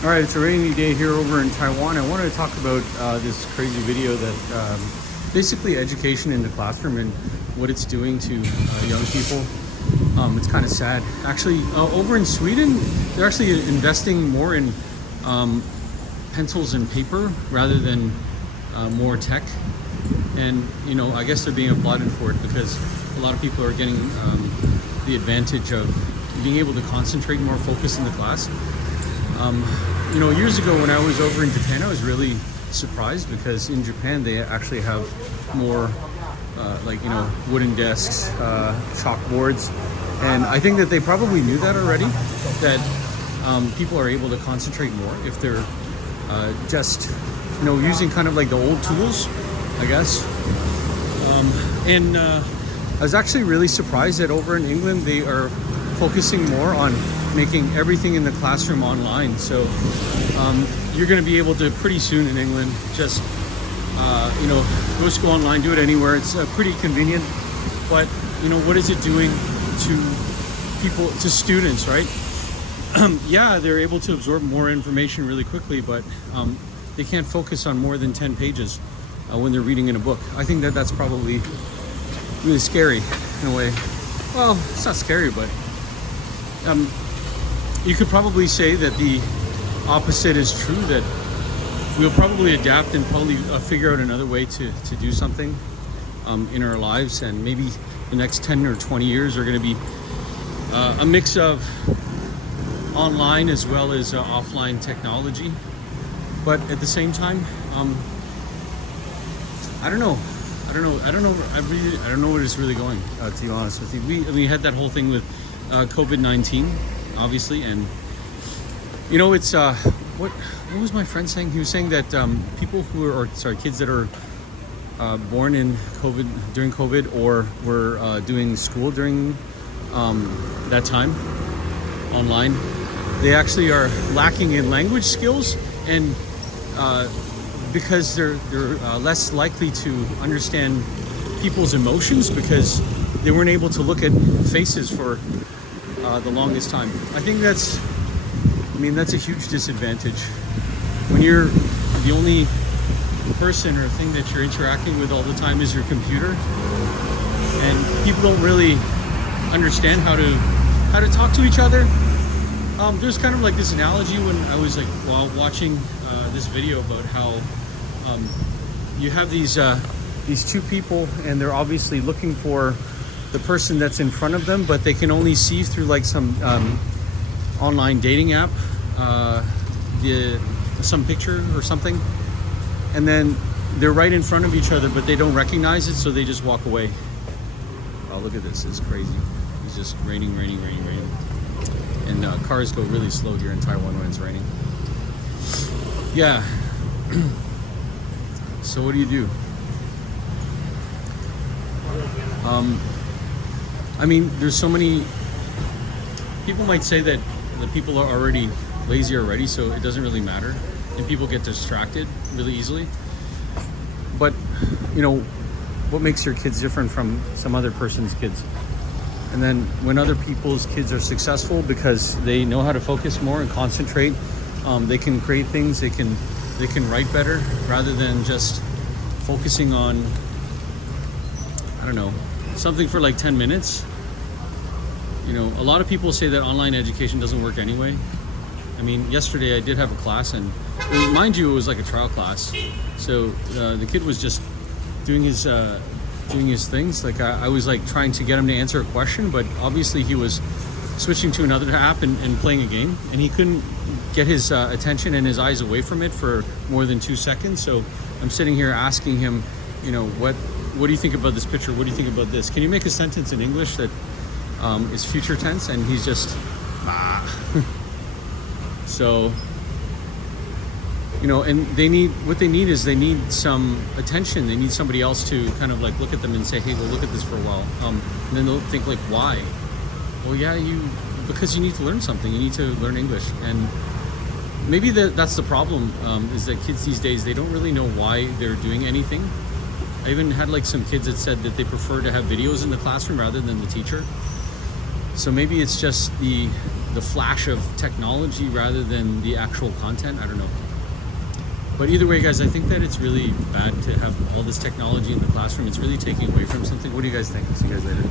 All right, it's a rainy day here over in Taiwan. I wanted to talk about this crazy video that basically education in the classroom and what it's doing to young people. It's kind of sad. Actually, over in Sweden, they're actually investing more in pencils and paper rather than more tech. And, you know, I guess they're being applauded for it because a lot of people are getting the advantage of being able to concentrate more focus in the class. You know, years ago when I was over in Japan, I was really surprised because in Japan they actually have more like, you know, wooden desks, chalkboards. And I think that they probably knew that already, that people are able to concentrate more if they're just, you know, using kind of like the old tools, I guess. And I was actually really surprised that over in England they are focusing more on making everything in the classroom online. So you're going to be able to pretty soon in England just you know, go to school online, do it anywhere. It's pretty convenient. But you know, what is it doing to people, to students, right? Yeah, they're able to absorb more information really quickly, but they can't focus on more than 10 pages when they're reading in a book. I think that that's probably really scary in a way. Well, it's not scary, but you could probably say that the opposite is true, that we'll probably adapt and probably figure out another way to do something in our lives. And maybe the next 10 or 20 years are going to be a mix of online as well as offline technology. But at the same time, I don't know. I don't know where it's really going, to be honest with you. We had that whole thing with COVID-19, obviously, and you know, it's what was my friend saying? He was saying that people who are, kids that are born in during COVID or were doing school during that time online, they actually are lacking in language skills, and because they're less likely to understand people's emotions because they weren't able to look at faces for the longest time. I think that's a huge disadvantage when you're the only person or thing that you're interacting with all the time is your computer, and people don't really understand how to talk to each other. There's kind of like this analogy when I was like while watching this video about how you have these two people, and they're obviously looking for the person that's in front of them, but they can only see through like some online dating app, some picture or something, and then they're right in front of each other, but they don't recognize it, so they just walk away. Oh, look at this! It's crazy. It's just raining, and cars go really slow here in Taiwan when it's raining. Yeah. So what do you do? I mean, there's so many people might say that the people are already lazy already, so it doesn't really matter, and people get distracted really easily. But you know, what makes your kids different from some other person's kids? And then when other people's kids are successful because they know how to focus more and concentrate, they can create things, they can write better rather than just focusing on, I don't know, something for like 10 minutes. You know, a lot of people say that online education doesn't work anyway. I mean, yesterday I did have a class, and mind you, it was like a trial class. So the kid was just doing his things. Like I was like trying to get him to answer a question, but obviously he was switching to another app and playing a game, and he couldn't get his attention and his eyes away from it for more than 2 seconds. So I'm sitting here asking him, you know, what do you think about this picture? What do you think about this? Can you make a sentence in English that is future tense? And he's just so, you know, and they need some attention. They need somebody else to kind of like look at them and say, hey, well, look at this for a while. And then they'll think like, why? Well, yeah, because you need to learn something. You need to learn English. And maybe that's the problem, is that kids these days, they don't really know why they're doing anything. I even had like some kids that said that they prefer to have videos in the classroom rather than the teacher. So maybe it's just the the flash of technology rather than the actual content. I don't know. But either way, guys, I think that it's really bad to have all this technology in the classroom. It's really taking away from something. What do you guys think? See you guys later.